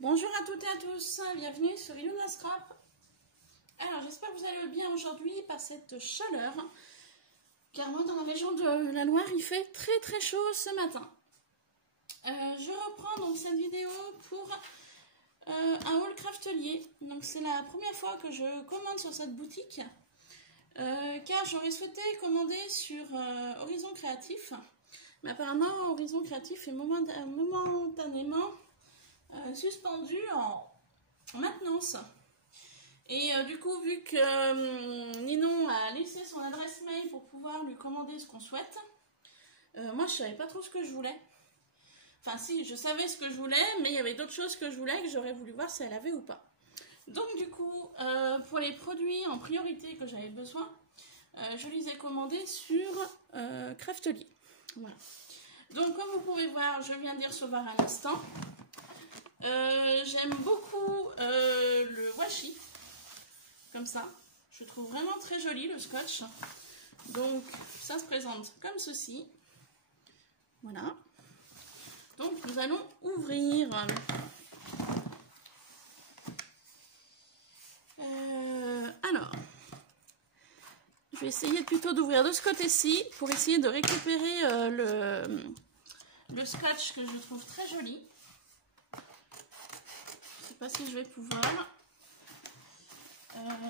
Bonjour à toutes et à tous, bienvenue sur Iluna Scrap. Alors j'espère que vous allez bien aujourd'hui par cette chaleur, car moi dans la région de la Loire il fait très chaud ce matin. Je reprends donc cette vidéo pour un haul craftelier. Donc c'est la première fois que je commande sur cette boutique, car j'aurais souhaité commander sur Horizon Créatif, mais apparemment Horizon Créatif est momentanément suspendu en maintenance. Et du coup, vu que Ninon a laissé son adresse mail pour pouvoir lui commander ce qu'on souhaite, moi je savais pas trop ce que je voulais. Enfin si, je savais ce que je voulais, mais il y avait d'autres choses que je voulais que j'aurais voulu voir si elle avait ou pas. Donc du coup, pour les produits en priorité que j'avais besoin, je les ai commandés sur Craftelier. Voilà. Donc comme vous pouvez voir, je viens d'y recevoir à l'instant. J'aime beaucoup le washi, comme ça. Je trouve vraiment très joli le scotch. Donc ça se présente comme ceci. Voilà. Donc nous allons ouvrir. Alors, je vais essayer plutôt d'ouvrir de ce côté-ci pour essayer de récupérer le scotch que je trouve très joli. Je sais pas si je vais pouvoir.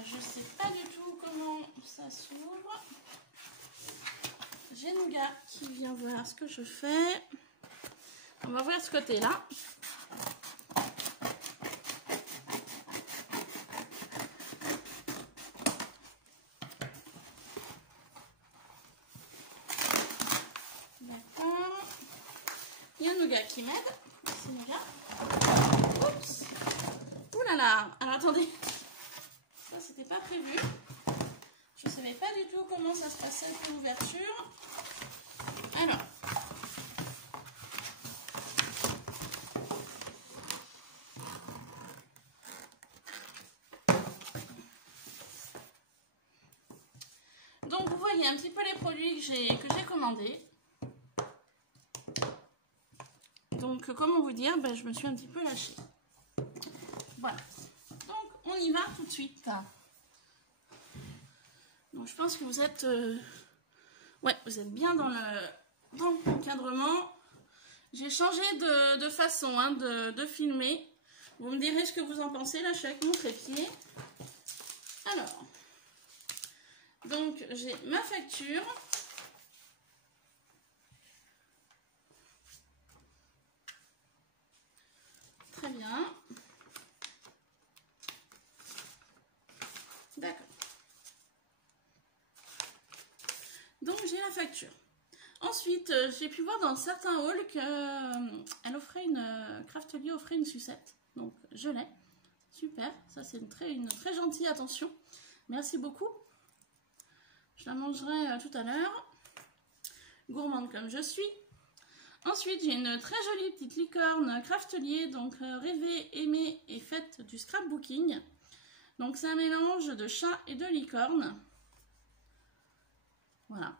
Je sais pas du tout comment ça s'ouvre. J'ai Nougat qui vient voir ce que je fais. On va voir ce côté-là. D'accord. Il y a Nougat qui m'aide. Merci Nougat. Oups. Ouh là là. Alors attendez. Ça c'était pas prévu. Je ne savais pas du tout comment ça se passait pour l'ouverture. Alors. Donc vous voyez un petit peu les produits que j'ai commandés. Donc comment vous dire, je me suis un petit peu lâchée. Voilà. Donc on y va tout de suite. Donc je pense que vous êtes ouais, vous êtes bien dans l'encadrement. J'ai changé de façon de filmer. Vous me direz ce que vous en pensez. Là je suis avec mon trépied. Alors, donc j'ai ma facture. Très bien. D'accord. Donc j'ai la facture. Ensuite, j'ai pu voir dans certains hauls qu'elle offrait Craftelier offrait une sucette. Donc je l'ai. Super. Ça c'est une très gentille attention. Merci beaucoup. Je la mangerai tout à l'heure. Gourmande comme je suis. Ensuite, j'ai une très jolie petite licorne Craftelier. Donc rêvée, aimée et faite du scrapbooking. Donc c'est un mélange de chat et de licorne. Voilà.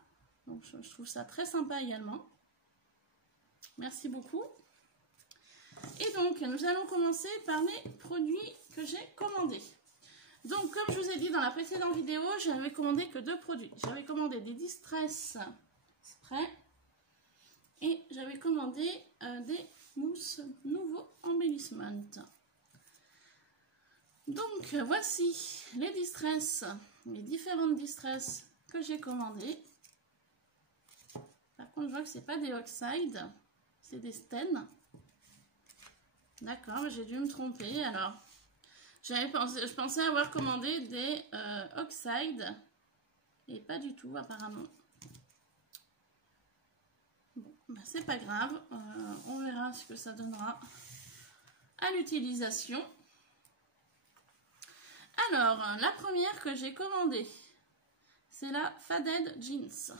Donc je trouve ça très sympa également. Merci beaucoup. Et donc nous allons commencer par mes produits que j'ai commandés. Donc comme je vous ai dit dans la précédente vidéo, je n'avais commandé que 2 produits. J'avais commandé des Distress Spray et j'avais commandé des mousses nouveau embellissement. Donc voici les Distress, les différentes Distress que j'ai commandées. Par contre je vois que c'est pas des Oxide, c'est des Sten. D'accord, j'ai dû me tromper. Alors je pensais avoir commandé des Oxide et pas du tout apparemment. Bon, c'est pas grave, on verra ce que ça donnera à l'utilisation. Alors, la première que j'ai commandée, c'est la Faded Jeans,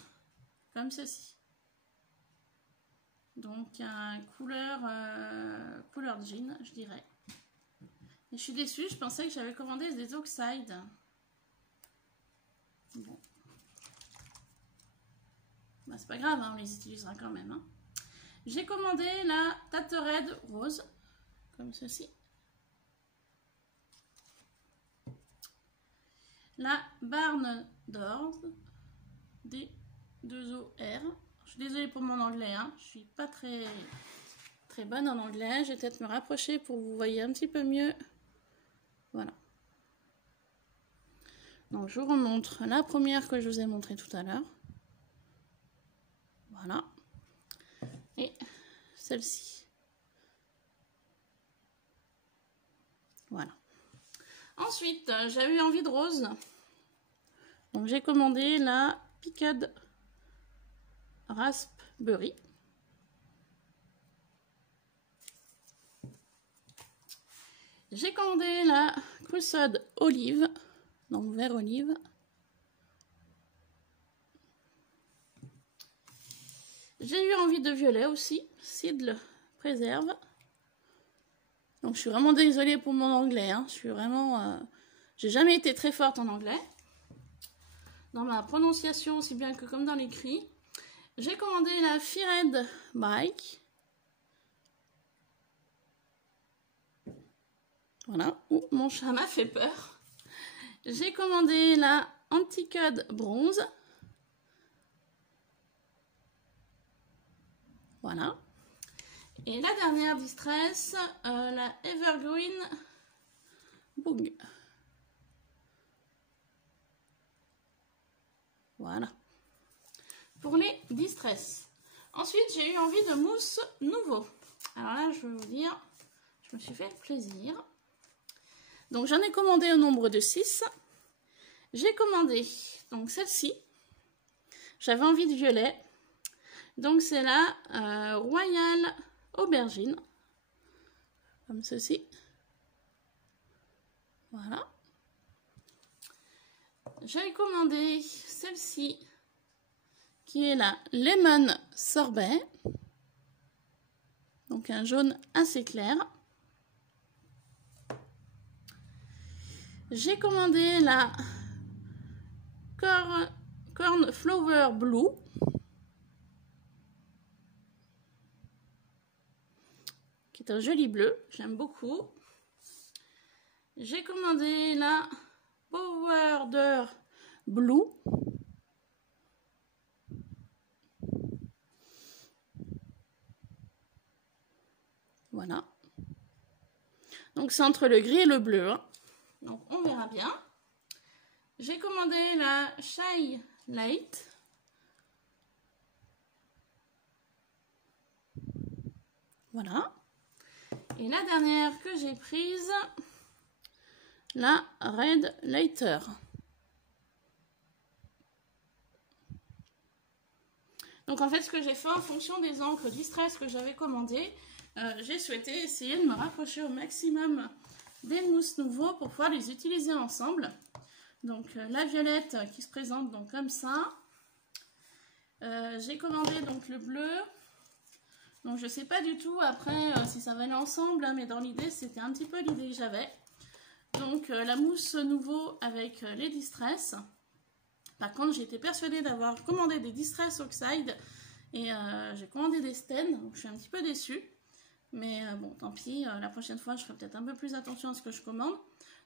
comme ceci. Donc, un couleur jean, je dirais. Et je suis déçue, je pensais que j'avais commandé des Oxide. Bon. C'est pas grave, on les utilisera quand même. J'ai commandé la Tatered Rose, comme ceci. la Barn Doors D2OR. Je suis désolée pour mon anglais, hein. Je suis pas très bonne en anglais. Je vais peut-être me rapprocher pour que vous voyez un petit peu mieux. Voilà. Donc je vous remontre la première que je vous ai montrée tout à l'heure. Voilà. Et celle-ci. Voilà. Ensuite, j'ai eu envie de rose. Donc j'ai commandé la Picked Raspberry. J'ai commandé la Crusade Olive, donc vert olive. J'ai eu envie de violet aussi, Seedle Préserve. Donc je suis vraiment désolée pour mon anglais, hein. Je suis vraiment... j'ai jamais été très forte en anglais. Dans ma prononciation aussi bien que comme dans l'écrit. J'ai commandé la Feared Bike. Voilà, ouh, mon chat m'a fait peur. J'ai commandé la Antiqued Bronze. Voilà. Et la dernière distress, la Evergreen Bug. Voilà. Pour les distress. Ensuite, j'ai eu envie de mousse nouveau. Alors là, je vais vous dire, je me suis fait plaisir. Donc, j'en ai commandé au nombre de 6. J'ai commandé donc celle-ci. J'avais envie de violet. Donc, c'est la Royal Aubergine. Comme ceci. Voilà. J'ai commandé celle-ci, qui est la Lemon Sorbet. Donc, un jaune assez clair. J'ai commandé la Cornflower Blue. Qui est un joli bleu, j'aime beaucoup. J'ai commandé la Powder Blue. Voilà. Donc c'est entre le gris et le bleu, hein. Donc on verra bien. J'ai commandé la Shy Light. Voilà. Et la dernière que j'ai prise, la Red Lighter. Donc en fait, ce que j'ai fait en fonction des encres Distress que j'avais commandées, j'ai souhaité essayer de me rapprocher au maximum des mousses nouveaux pour pouvoir les utiliser ensemble. Donc la violette qui se présente donc comme ça. J'ai commandé donc le bleu. Donc je sais pas du tout après si ça va aller ensemble, hein, mais dans l'idée c'était un petit peu l'idée que j'avais. Donc la mousse nouveau avec les Distress. Par contre j'ai été persuadée d'avoir commandé des Distress Oxide et j'ai commandé des Sten, donc je suis un petit peu déçue. Mais bon tant pis, la prochaine fois je ferai peut-être un peu plus attention à ce que je commande.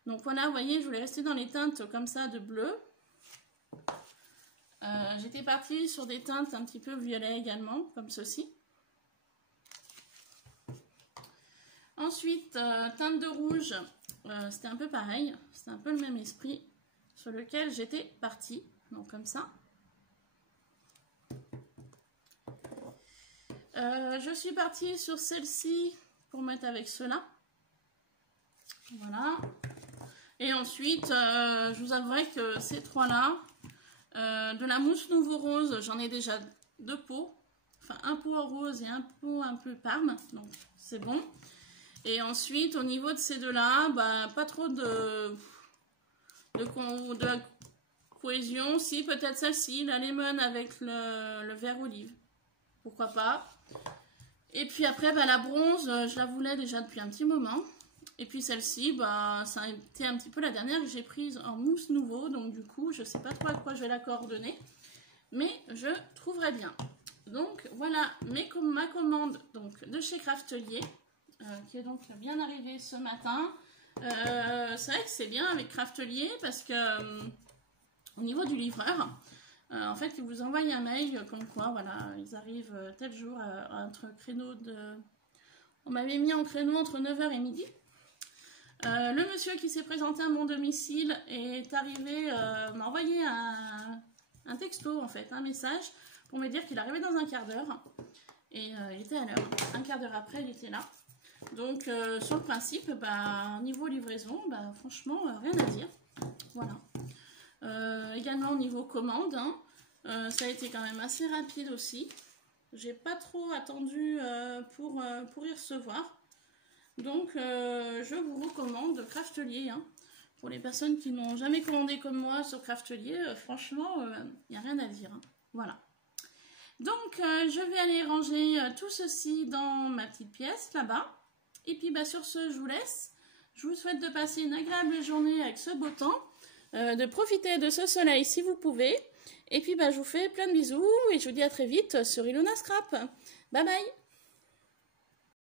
Donc voilà, vous voyez, je voulais rester dans les teintes comme ça de bleu. J'étais partie sur des teintes un petit peu violet également, comme ceci. Ensuite, teinte de rouge, c'était un peu pareil, c'était un peu le même esprit sur lequel j'étais partie, donc comme ça. Je suis partie sur celle-ci pour mettre avec cela. Voilà. Et ensuite, je vous avouerai que ces trois-là, de la mousse nouveau rose, j'en ai déjà 2 pots. Enfin, un pot rose et un pot un peu parme, donc c'est bon. Et ensuite, au niveau de ces deux-là, bah, pas trop de cohésion. Si, peut-être celle-ci, la lemon avec le vert olive. Pourquoi pas. Et puis après, bah, la bronze, je la voulais déjà depuis un petit moment. Et puis celle-ci, bah, ça a été un petit peu la dernière que j'ai prise en mousse nouveau. Donc du coup, je ne sais pas trop à quoi je vais la coordonner. Mais je trouverai bien. Donc voilà ma commande donc, de chez Craftelier. Qui est donc bien arrivé ce matin. C'est vrai que c'est bien avec Craftelier parce que au niveau du livreur, en fait, il vous envoie un mail comme quoi, voilà, ils arrivent tel jour entre créneau de... On m'avait mis en créneau entre 9 h et midi. Le monsieur qui s'est présenté à mon domicile est arrivé, m'a envoyé un texto, en fait, un message, pour me dire qu'il arrivait dans un quart d'heure. Et il était à l'heure. Un quart d'heure après, il était là. Donc, sur le principe, bah, niveau livraison, bah, franchement, rien à dire. Voilà. Également au niveau commande, hein, ça a été quand même assez rapide aussi. J'ai pas trop attendu pour y recevoir. Donc, je vous recommande Craftelier. Hein. Pour les personnes qui n'ont jamais commandé comme moi sur Craftelier, franchement, il n'y a rien à dire. Hein. Voilà. Donc, je vais aller ranger tout ceci dans ma petite pièce, là-bas. Et puis, bah, sur ce, je vous laisse. Je vous souhaite de passer une agréable journée avec ce beau temps, de profiter de ce soleil si vous pouvez. Et puis, bah, je vous fais plein de bisous et je vous dis à très vite sur Ilona Scrap. Bye bye!